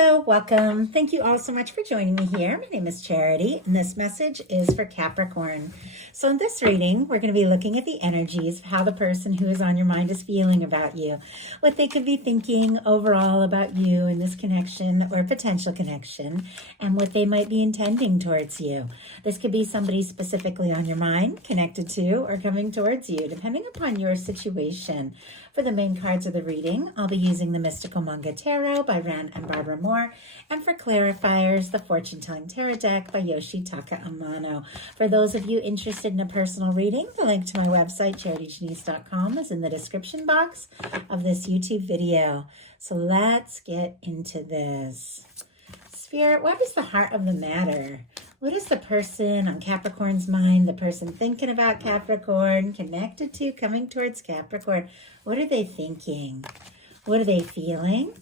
Hello, welcome. Thank you all so much for joining me here. My name is Charity, and this message is for Capricorn. So in this reading, we're going to be looking at the energies of how the person who is on your mind is feeling about you, what they could be thinking overall about you in this connection or potential connection, and what they might be intending towards you. This could be somebody specifically on your mind, connected to, or coming towards you, depending upon your situation. For the main cards of the reading, I'll be using the Mystical Manga Tarot by Rann and Barbara Moore, and for clarifiers, the Fortune Telling Tarot deck by Yoshitaka Amano. For those of you interested in a personal reading, the link to my website, charityjanice.com, is in the description box of this YouTube video. So let's get into this. Spirit, what is the heart of the matter? What is the person on Capricorn's mind, the person thinking about Capricorn, connected to, coming towards Capricorn? What are they thinking? What are they feeling?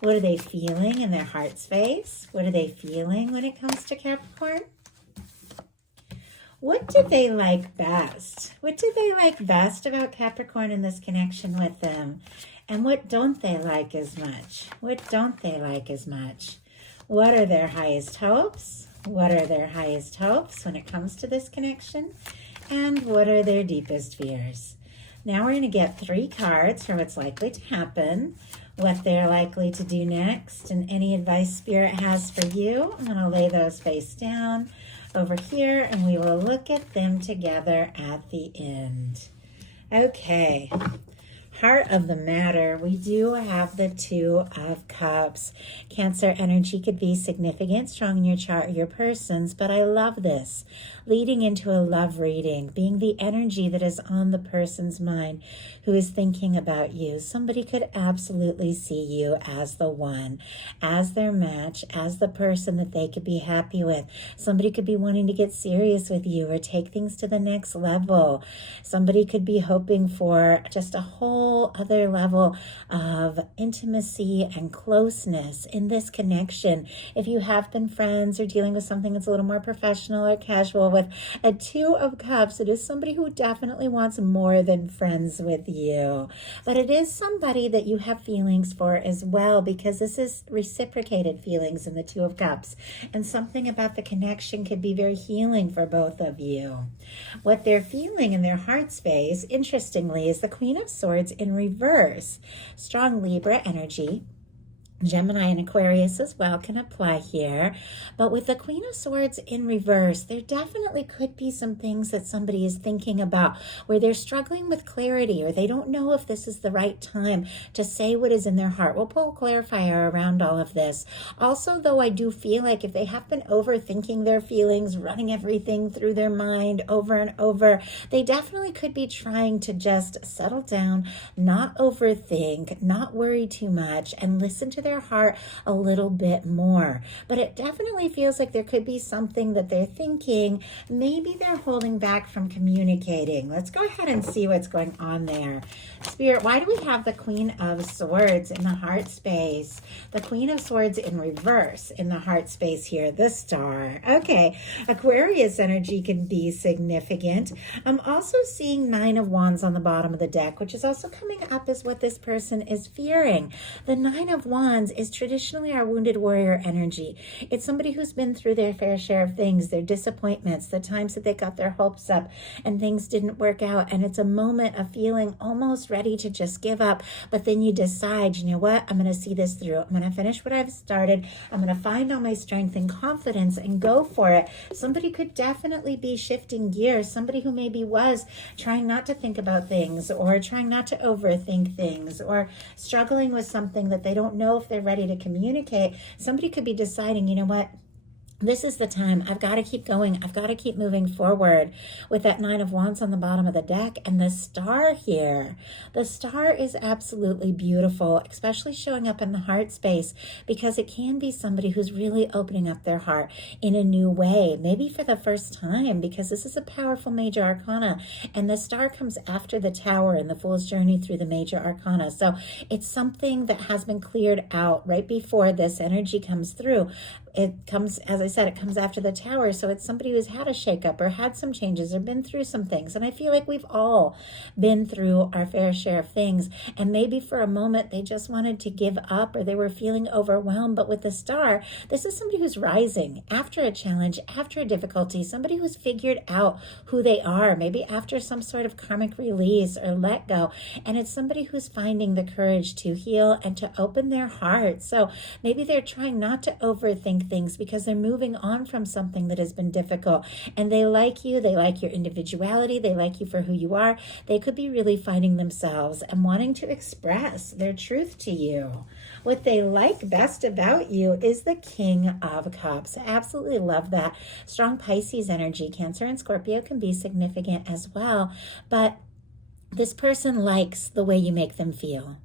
What are they feeling in their heart space? What are they feeling when it comes to Capricorn? What do they like best? What do they like best about Capricorn in this connection with them? And what don't they like as much? What don't they like as much? What are their highest hopes? What are their highest hopes when it comes to this connection? And what are their deepest fears? Now we're going to get 3 cards for what's likely to happen, what they're likely to do next, and any advice Spirit has for you. I'm going to lay those face down over here, and we will look at them together at the end. Okay. Heart of the matter, we do have the 2 of Cups. Cancer energy could be significant, strong in your chart or your person's, but I love this. Leading into a love reading, being the energy that is on the person's mind who is thinking about you. Somebody could absolutely see you as the one, as their match, as the person that they could be happy with. Somebody could be wanting to get serious with you or take things to the next level. Somebody could be hoping for just a whole other level of intimacy and closeness in this connection. If you have been friends or dealing with something that's a little more professional or casual, with a 2 of Cups, it is somebody who definitely wants more than friends with you. But it is somebody that you have feelings for as well, because this is reciprocated feelings in the 2 of Cups. And something about the connection could be very healing for both of you. What they're feeling in their heart space, interestingly, is the Queen of Swords in reverse. Strong Libra energy. Gemini and Aquarius as well can apply here. But with the Queen of Swords in reverse, there definitely could be some things that somebody is thinking about where they're struggling with clarity, or they don't know if this is the right time to say what is in their heart. We'll pull a clarifier around all of this. Also, though, I do feel like if they have been overthinking their feelings, running everything through their mind over and over, they definitely could be trying to just settle down, not overthink, not worry too much, and listen to their heart a little bit more. But it definitely feels like there could be something that they're thinking. Maybe they're holding back from communicating. Let's go ahead and see what's going on there. Spirit, why do we have the Queen of Swords in the heart space? The Queen of Swords in reverse in the heart space here, the Star. Okay, Aquarius energy can be significant. I'm also seeing 9 of Wands on the bottom of the deck, which is also coming up as what this person is fearing. The 9 of Wands is traditionally our wounded warrior energy. It's somebody who's been through their fair share of things, their disappointments, the times that they got their hopes up and things didn't work out. And it's a moment of feeling almost ready to just give up. But then you decide, you know what? I'm going to see this through. I'm going to finish what I've started. I'm going to find all my strength and confidence and go for it. Somebody could definitely be shifting gears. Somebody who maybe was trying not to think about things, or trying not to overthink things, or struggling with something that they don't know if they're ready to communicate. Somebody could be deciding, you know what? This is the time. I've got to keep going. I've got to keep moving forward with that 9 of Wands on the bottom of the deck and the Star here. The Star is absolutely beautiful, especially showing up in the heart space, because it can be somebody who's really opening up their heart in a new way, maybe for the first time, because this is a powerful major arcana, and the Star comes after the Tower and the Fool's Journey through the major arcana. So it's something that has been cleared out right before this energy comes through. it comes, as I said, it comes after the Tower. So it's somebody who's had a shakeup or had some changes or been through some things. And I feel like we've all been through our fair share of things. And maybe for a moment they just wanted to give up, or they were feeling overwhelmed. But with the Star, this is somebody who's rising after a challenge, after a difficulty, somebody who's figured out who they are, maybe after some sort of karmic release or let go. And it's somebody who's finding the courage to heal and to open their heart. So maybe they're trying not to overthink things because they're moving on from something that has been difficult. And they like you, they like your individuality, they like you for who you are. They could be really finding themselves and wanting to express their truth to you. What they like best about you is the King of Cups. I absolutely love that. Strong Pisces energy. Cancer and Scorpio can be significant as well. But this person likes the way you make them feel.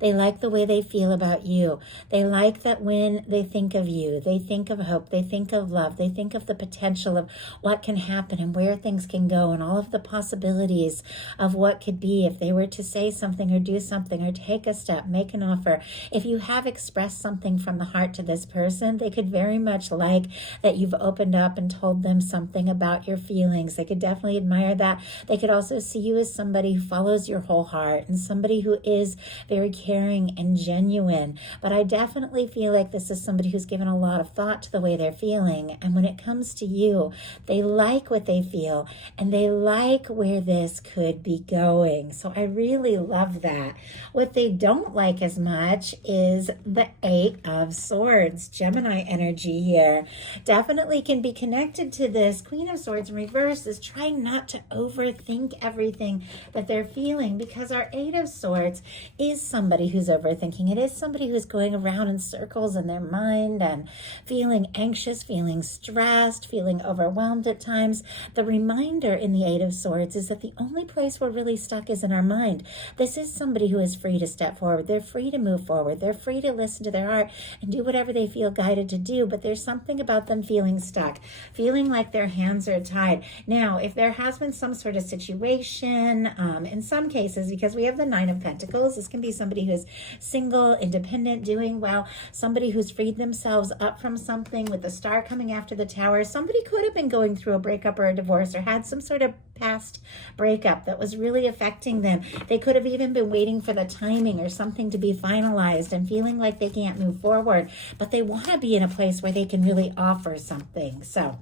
They like the way they feel about you. They like that when they think of you, they think of hope, they think of love, they think of the potential of what can happen and where things can go and all of the possibilities of what could be if they were to say something or do something or take a step, make an offer. If you have expressed something from the heart to this person, they could very much like that you've opened up and told them something about your feelings. They could definitely admire that. They could also see you as somebody who follows your whole heart and somebody who is very caring and genuine. But I definitely feel like this is somebody who's given a lot of thought to the way they're feeling. And when it comes to you, they like what they feel and they like where this could be going. So I really love that. What they don't like as much is the Eight of Swords. Gemini energy here definitely can be connected to this. Queen of Swords in reverse is trying not to overthink everything that they're feeling, because our Eight of Swords is somebody who's overthinking. It is somebody who's going around in circles in their mind and feeling anxious, feeling stressed, feeling overwhelmed at times. The reminder in the Eight of Swords is that the only place we're really stuck is in our mind. This is somebody who is free to step forward. They're free to move forward. They're free to listen to their heart and do whatever they feel guided to do. But there's something about them feeling stuck, feeling like their hands are tied. Now, if there has been some sort of situation, in some cases, because we have the Nine of Pentacles, this can be somebody who's single, independent, doing well, somebody who's freed themselves up from something with the Star coming after the Tower. Somebody could have been going through a breakup or a divorce or had some sort of past breakup that was really affecting them. They could have even been waiting for the timing or something to be finalized and feeling like they can't move forward, but they want to be in a place where they can really offer something. So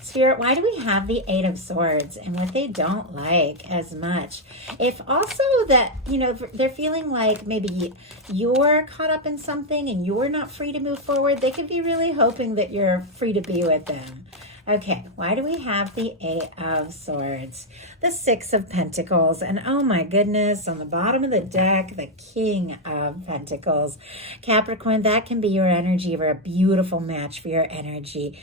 Spirit, why do we have the Eight of Swords and what they don't like as much? If also that, they're feeling like maybe you're caught up in something and you're not free to move forward, they could be really hoping that you're free to be with them. Okay, why do we have the Eight of Swords? The Six of Pentacles, and oh my goodness, on the bottom of the deck, the King of Pentacles. Capricorn, that can be your energy, or a beautiful match for your energy.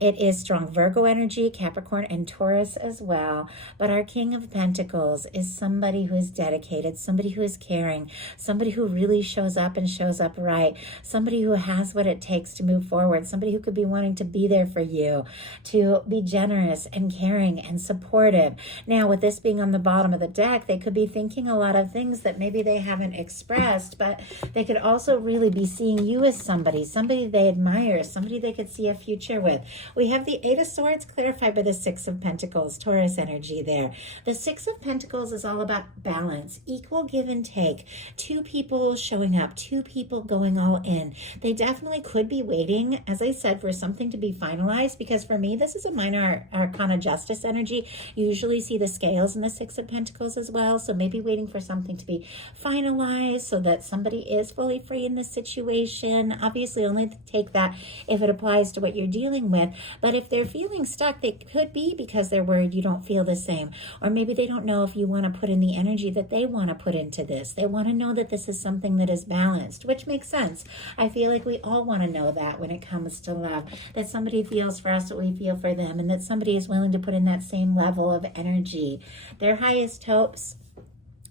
It is strong Virgo energy, Capricorn, and Taurus as well. But our King of Pentacles is somebody who is dedicated, somebody who is caring, somebody who really shows up and shows up right, somebody who has what it takes to move forward, somebody who could be wanting to be there for you, to be generous and caring and supportive. Now, with this being on the bottom of the deck, they could be thinking a lot of things that maybe they haven't expressed, but they could also really be seeing you as somebody they admire, somebody they could see a future with. We have the Eight of Swords clarified by the Six of Pentacles, Taurus energy there. The Six of Pentacles is all about balance, equal give and take, two people showing up, two people going all in. They definitely could be waiting, as I said, for something to be finalized, because for me, this is a minor arcana justice energy. You usually see the scales in the Six of Pentacles as well, so maybe waiting for something to be finalized so that somebody is fully free in this situation. Obviously, only take that if it applies to what you're dealing with. But if they're feeling stuck, they could be because they're worried you don't feel the same. Or maybe they don't know if you want to put in the energy that they want to put into this. They want to know that this is something that is balanced, which makes sense. I feel like we all want to know that when it comes to love, that somebody feels for us what we feel for them, and that somebody is willing to put in that same level of energy. Their highest hopes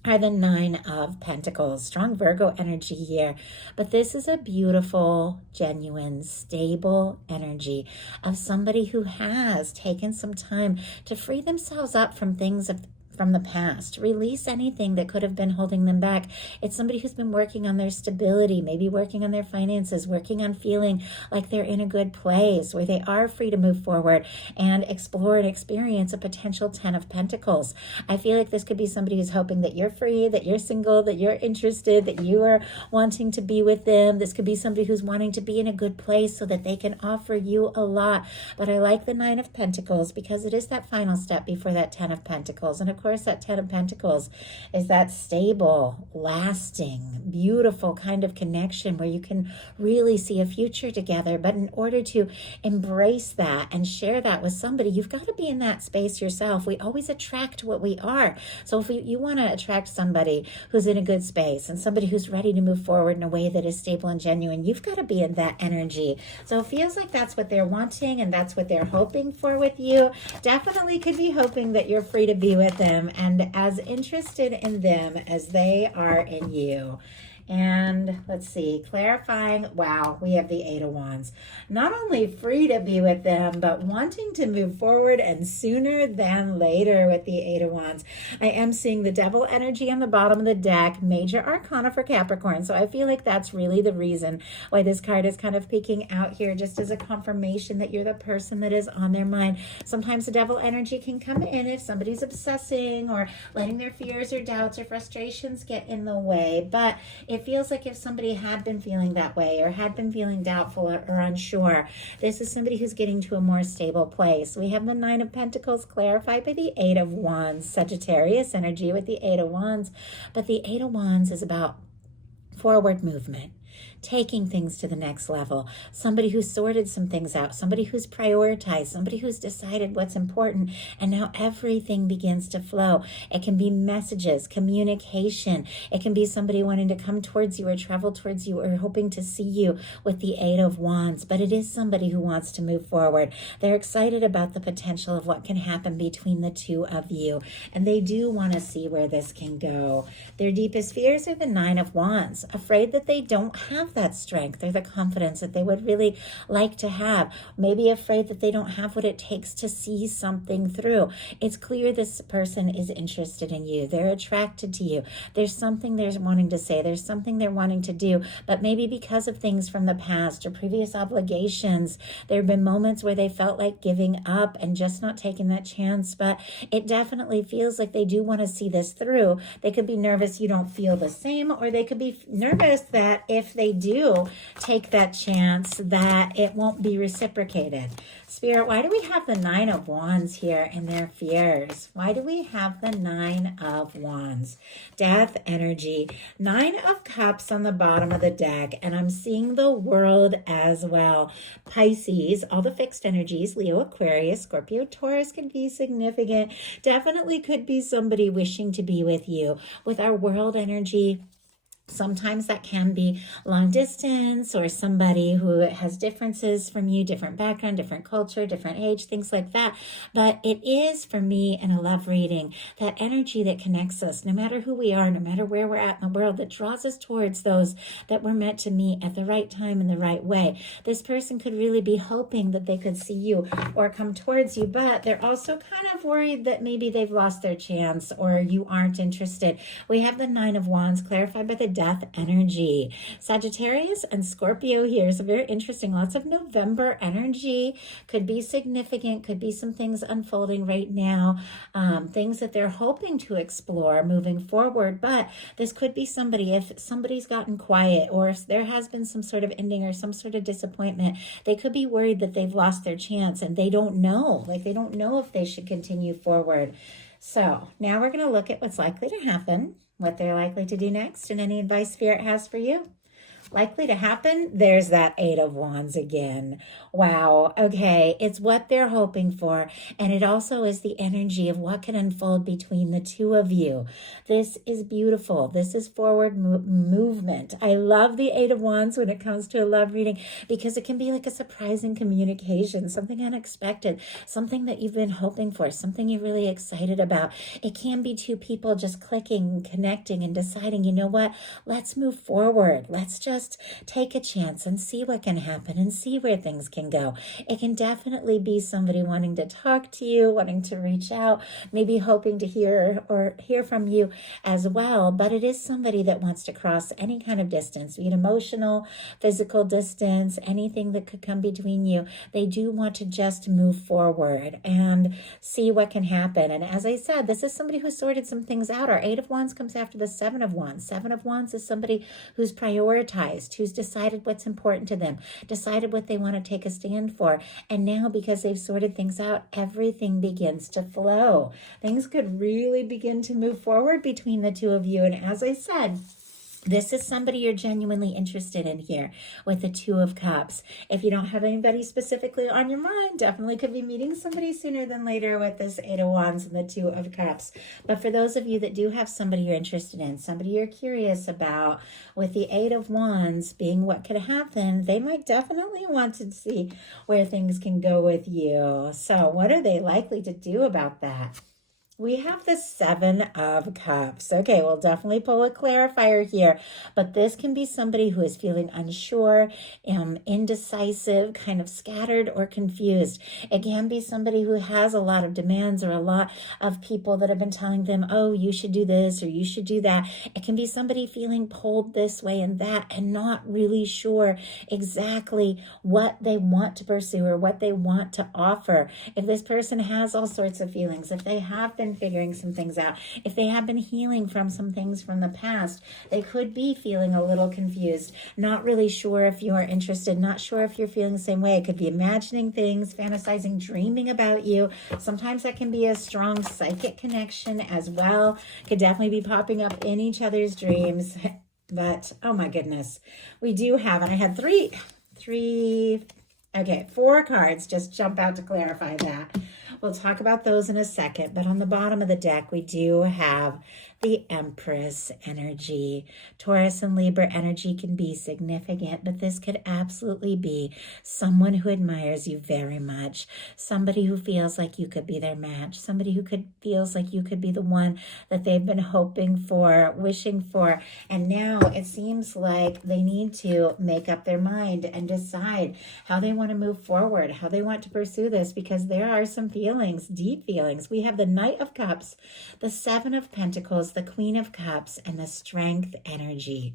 are the Nine of Pentacles. Strong Virgo energy here. But this is a beautiful, genuine, stable energy of somebody who has taken some time to free themselves up from things from the past. Release anything that could have been holding them back. It's somebody who's been working on their stability, maybe working on their finances, working on feeling like they're in a good place where they are free to move forward and explore and experience a potential 10 of Pentacles. I feel like this could be somebody who's hoping that you're free, that you're single, that you're interested, that you are wanting to be with them. This could be somebody who's wanting to be in a good place so that they can offer you a lot. But I like the 9 of Pentacles because it is that final step before that 10 of Pentacles. And of course, that 10 of Pentacles is that stable, lasting, beautiful kind of connection where you can really see a future together. But in order to embrace that and share that with somebody, you've got to be in that space yourself. We always attract what we are. So if you want to attract somebody who's in a good space and somebody who's ready to move forward in a way that is stable and genuine, you've got to be in that energy. So it feels like that's what they're wanting and that's what they're hoping for with you. Definitely could be hoping that you're free to be with them and as interested in them as they are in you. And let's see, clarifying, wow, we have the 8 of Wands. Not only free to be with them, but wanting to move forward and sooner than later with the 8 of Wands. I am seeing the Devil energy on the bottom of the deck, major arcana for Capricorn. So I feel like that's really the reason why this card is kind of peeking out here, just as a confirmation that you're the person that is on their mind. Sometimes the Devil energy can come in if somebody's obsessing or letting their fears or doubts or frustrations get in the way. But it feels like if somebody had been feeling that way or had been feeling doubtful or unsure, this is somebody who's getting to a more stable place. We have the 9 of Pentacles clarified by the 8 of Wands, Sagittarius energy with the 8 of Wands. But the 8 of Wands is about forward movement, taking things to the next level, somebody who's sorted some things out, somebody who's prioritized, somebody who's decided what's important, and now everything begins to flow. It can be messages, communication. It can be somebody wanting to come towards you or travel towards you or hoping to see you with the 8 of Wands, but it is somebody who wants to move forward. They're excited about the potential of what can happen between the two of you, and they do want to see where this can go. Their deepest fears are the 9 of Wands, afraid that they don't have that strength or the confidence that they would really like to have, maybe afraid that they don't have what it takes to see something through. It's clear this person is interested in you. They're attracted to you. There's something they're wanting to say. There's something they're wanting to do, but maybe because of things from the past or previous obligations, there have been moments where they felt like giving up and just not taking that chance, but it definitely feels like they do want to see this through. They could be nervous you don't feel the same, or they could be nervous that if they do take that chance, that it won't be reciprocated. Spirit, why do we have the 9 of Wands here in their fears? Why do we have the 9 of Wands? Death energy, 9 of Cups on the bottom of the deck, and I'm seeing the World as well. Pisces, all the fixed energies, Leo, Aquarius, Scorpio, Taurus can be significant. Definitely could be somebody wishing to be with you. With our World energy, sometimes that can be long distance or somebody who has differences from you, different background, different culture, different age, things like that. But it is, for me, in a love reading, that energy that connects us, no matter who we are, no matter where we're at in the world, that draws us towards those that we're meant to meet at the right time in the right way. This person could really be hoping that they could see you or come towards you, but they're also kind of worried that maybe they've lost their chance or you aren't interested. We have the 9 of Wands clarified by the Death energy. Sagittarius and Scorpio here. So very interesting. Lots of November energy. Could be significant. Could be some things unfolding right now. Things that they're hoping to explore moving forward. But this could be somebody, if somebody's gotten quiet or if there has been some sort of ending or some sort of disappointment, they could be worried that they've lost their chance and they don't know. Like they don't know if they should continue forward. So now we're going to look at what's likely to happen, what they're likely to do next, and any advice Spirit has for you. Likely to happen, there's that 8 of Wands again. Wow. Okay. It's what they're hoping for. And it also is the energy of what can unfold between the two of you. This is beautiful. This is forward movement. I love the 8 of Wands when it comes to a love reading because it can be like a surprising communication, something unexpected, something that you've been hoping for, something you're really excited about. It can be two people just clicking, connecting, and deciding, you know what, let's move forward. Let's just just take a chance and see what can happen and see where things can go. It can definitely be somebody wanting to talk to you, wanting to reach out, maybe hoping to hear from you as well. But it is somebody that wants to cross any kind of distance, be it emotional, physical distance, anything that could come between you. They do want to just move forward and see what can happen. And as I said, this is somebody who sorted some things out. Our 8 of Wands comes after the 7 of Wands. 7 of Wands is somebody who's prioritized, who's decided what's important to them, decided what they want to take a stand for. And now, because they've sorted things out, everything begins to flow. Things could really begin to move forward between the two of you. And as I said, this is somebody you're genuinely interested in here with the 2 of Cups. If you don't have anybody specifically on your mind, definitely could be meeting somebody sooner than later with this 8 of Wands and the 2 of Cups. But for those of you that do have somebody you're interested in, somebody you're curious about, with the 8 of Wands being what could happen, they might definitely want to see where things can go with you. So what are they likely to do about that? We have the 7 of Cups. Okay, we'll definitely pull a clarifier here, but this can be somebody who is feeling unsure, indecisive, kind of scattered or confused. It can be somebody who has a lot of demands or a lot of people that have been telling them, oh, you should do this or you should do that. It can be somebody feeling pulled this way and that and not really sure exactly what they want to pursue or what they want to offer. If this person has all sorts of feelings, if they have been figuring some things out, if they have been healing from some things from the past, they could be feeling a little confused, not really sure if you're interested, not sure if you're feeling the same way. It could be imagining things, fantasizing, dreaming about you. Sometimes that can be a strong psychic connection as well. Could definitely be popping up in each other's dreams. But oh my goodness, we do have, and I had four cards just jump out to clarify that. We'll talk about those in a second, but on the bottom of the deck, we do have the Empress energy. Taurus and Libra energy can be significant, but this could absolutely be someone who admires you very much, somebody who feels like you could be their match, somebody who feels like you could be the one that they've been hoping for, wishing for, and now it seems like they need to make up their mind and decide how they want to move forward, how they want to pursue this, because there are some feelings, deep feelings. We have the Knight of Cups, the 7 of Pentacles, the Queen of Cups, and the Strength energy.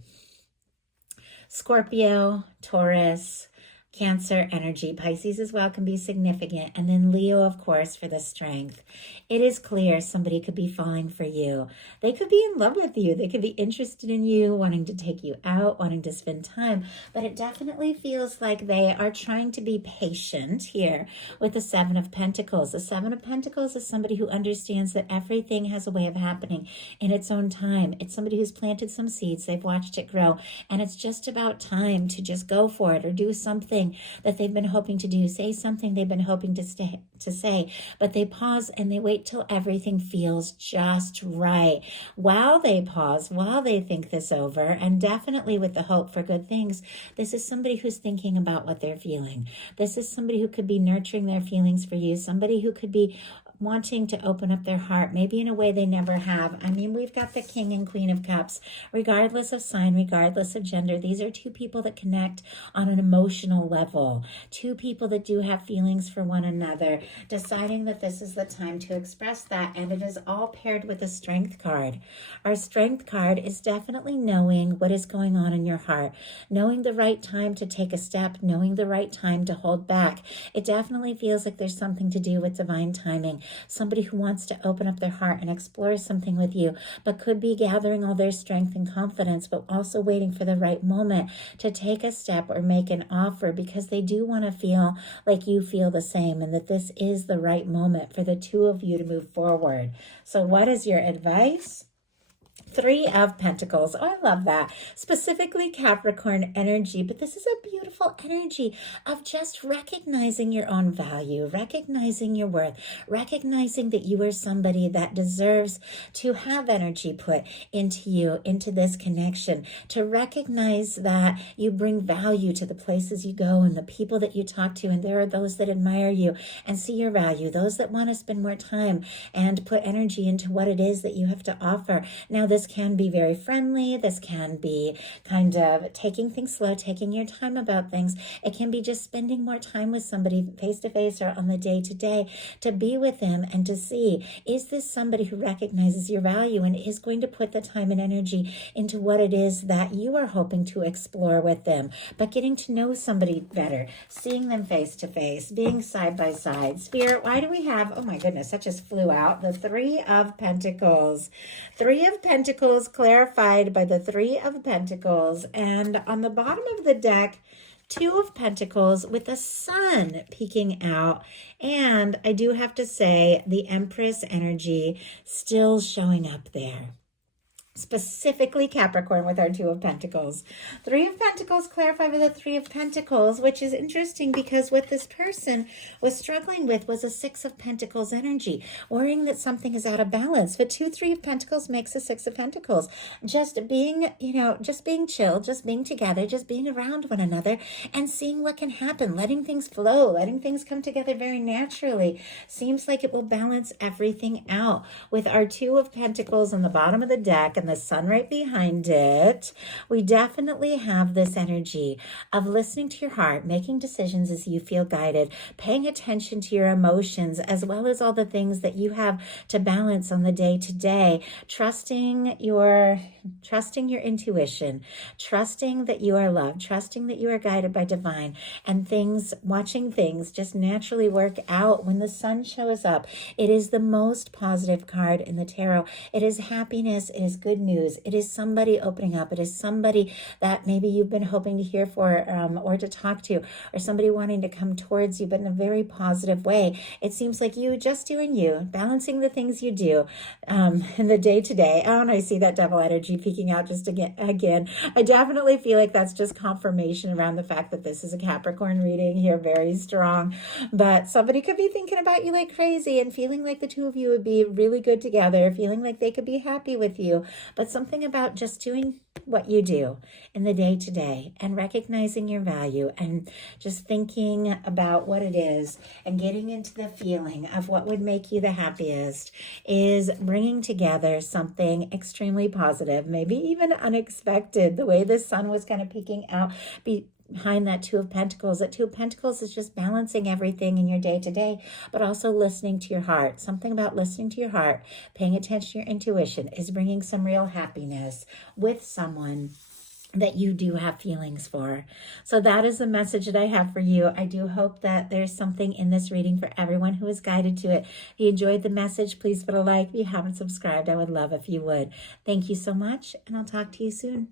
Scorpio, Taurus, Cancer energy, Pisces as well can be significant, and then Leo, of course, for the Strength. It is clear somebody could be falling for you. They could be in love with you. They could be interested in you, wanting to take you out, wanting to spend time, but it definitely feels like they are trying to be patient here with the 7 of Pentacles. The 7 of Pentacles is somebody who understands that everything has a way of happening in its own time. It's somebody who's planted some seeds, they've watched it grow, and it's just about time to just go for it or do something that they've been hoping to do, say something they've been hoping to say, but they pause and they wait till everything feels just right. While they pause, while they think this over, and definitely with the hope for good things, this is somebody who's thinking about what they're feeling. This is somebody who could be nurturing their feelings for you, somebody who could be wanting to open up their heart, maybe in a way they never have. I mean, we've got the King and Queen of Cups, regardless of sign, regardless of gender. These are two people that connect on an emotional level, two people that do have feelings for one another, deciding that this is the time to express that, and it is all paired with the Strength card. Our Strength card is definitely knowing what is going on in your heart, knowing the right time to take a step, knowing the right time to hold back. It definitely feels like there's something to do with divine timing. Somebody who wants to open up their heart and explore something with you, but could be gathering all their strength and confidence, but also waiting for the right moment to take a step or make an offer, because they do want to feel like you feel the same and that this is the right moment for the two of you to move forward. So what is your advice? 3 of Pentacles. Oh, I love that. Specifically Capricorn energy, but this is a beautiful energy of just recognizing your own value, recognizing your worth, recognizing that you are somebody that deserves to have energy put into you, into this connection, to recognize that you bring value to the places you go and the people that you talk to, and there are those that admire you and see your value, those that want to spend more time and put energy into what it is that you have to offer. Now, this this can be very friendly. This can be kind of taking things slow, taking your time about things. It can be just spending more time with somebody face to face or on the day to day, to be with them and to see, is this somebody who recognizes your value and is going to put the time and energy into what it is that you are hoping to explore with them. But getting to know somebody better, seeing them face to face, being side by side. Spirit, why do we have, oh my goodness, that just flew out, the Three of Pentacles. Three of Pentacles clarified by the Three of Pentacles. And on the bottom of the deck, Two of Pentacles with the Sun peeking out. And I do have to say, the Empress energy still showing up there. Specifically Capricorn with our Two of Pentacles. Three of Pentacles clarified with the Three of Pentacles, which is interesting because what this person was struggling with was a Six of Pentacles energy, worrying that something is out of balance. But Three of Pentacles makes a Six of Pentacles. Just being, just being chill, just being together, just being around one another and seeing what can happen, letting things flow, letting things come together very naturally. Seems like it will balance everything out. With our Two of Pentacles on the bottom of the deck and the Sun right behind it, we definitely have this energy of listening to your heart, making decisions as you feel guided, paying attention to your emotions, as well as all the things that you have to balance on the day to day, trusting your intuition, trusting that you are loved, trusting that you are guided by divine, and watching things just naturally work out when the Sun shows up. It is the most positive card in the tarot. It is happiness. It is good news. It is somebody opening up. It is somebody that maybe you've been hoping to hear for or to talk to, or somebody wanting to come towards you, but in a very positive way. It seems like you just doing you, balancing the things you do in the day to day. Oh, and I see that Devil energy peeking out just again. I definitely feel like that's just confirmation around the fact that this is a Capricorn reading here, very strong. But somebody could be thinking about you like crazy and feeling like the two of you would be really good together, feeling like they could be happy with you. But something about just doing what you do in the day to day and recognizing your value and just thinking about what it is and getting into the feeling of what would make you the happiest is bringing together something extremely positive, maybe even unexpected. The way the Sun was kind of peeking out behind that Two of Pentacles. That Two of Pentacles is just balancing everything in your day-to-day, but also listening to your heart. Something about listening to your heart, paying attention to your intuition is bringing some real happiness with someone that you do have feelings for. So that is the message that I have for you. I do hope that there's something in this reading for everyone who is guided to it. If you enjoyed the message, please put a like. If you haven't subscribed, I would love if you would. Thank you so much, and I'll talk to you soon.